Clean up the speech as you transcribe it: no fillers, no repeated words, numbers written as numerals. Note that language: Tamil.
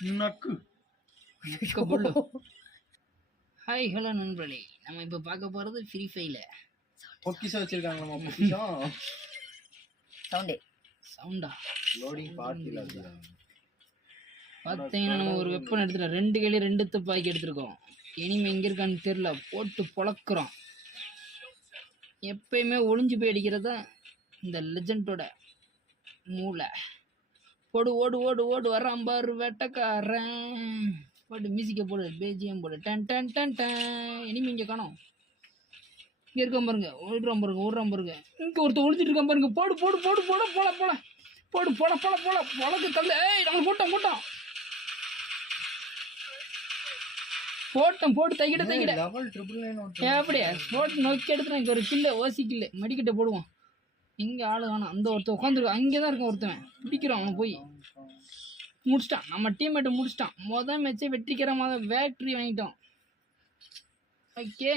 நக்கு ஹாய் ஹலோ நண்பர்களே, நம்ம இப்போ பார்க்க போகிறது ஃப்ரீ ஃபயரில் பொக்கிஷம் வச்சிருக்காங்க. நம்ம பொக்கிஷம் சவுண்டா லோடிங் பார்ட்டில பார்த்தீங்கன்னா நம்ம ஒரு வெப்பன் எடுத்துட்டோம். 2 கையில 2 துப்பாக்கி எடுத்துருக்கோம். இனிமே எங்கே இருக்கான்னு தெரில, போட்டு பொழக்கிறோம். எப்பயுமே ஒளிஞ்சு போய் அடிக்கிறது தான் இந்த லெஜண்டோட மூளை. போடு ஓடு ஓடு ஓடு வரான் பாரு வேட்டக்காரன். போட்டு மியூசிக்கை போடு, பேஜியம் போடு, டன் டன் டன் டன். இனிமே இங்கே காணோம். இங்கே இருக்கான் பாருங்க, ஓடுறான் பாருங்க. இங்கே ஒருத்தர் ஒழிஞ்சிட்டு இருக்கான் பாருங்க. போடு போடு போடு போட போல போல போடு போல போல போல பொழக்கு தள்ளு. ஏய் நம்ம போட்டோம் போட்டு தைக்கிட்ட எப்படியா போட்டு நோக்கி எடுத்துறேன். இங்கே ஒரு கில்லு, ஓசி கில்லு, மடிக்கிட்ட போடுவோம். இங்கே ஆளு காணும். அந்த ஒருத்தன் உட்காந்துருக்கான், அங்கே தான் இருக்கான் ஒருத்தவன். பிடிக்கிறோம், அவனை போய் முடிச்சிட்டான். நம்ம டீம்மேட்டை முடிச்சிட்டான். மேட்சே வெற்றிகரமாக வேக்ட்ரி வாங்கிட்டோம். ஓகே.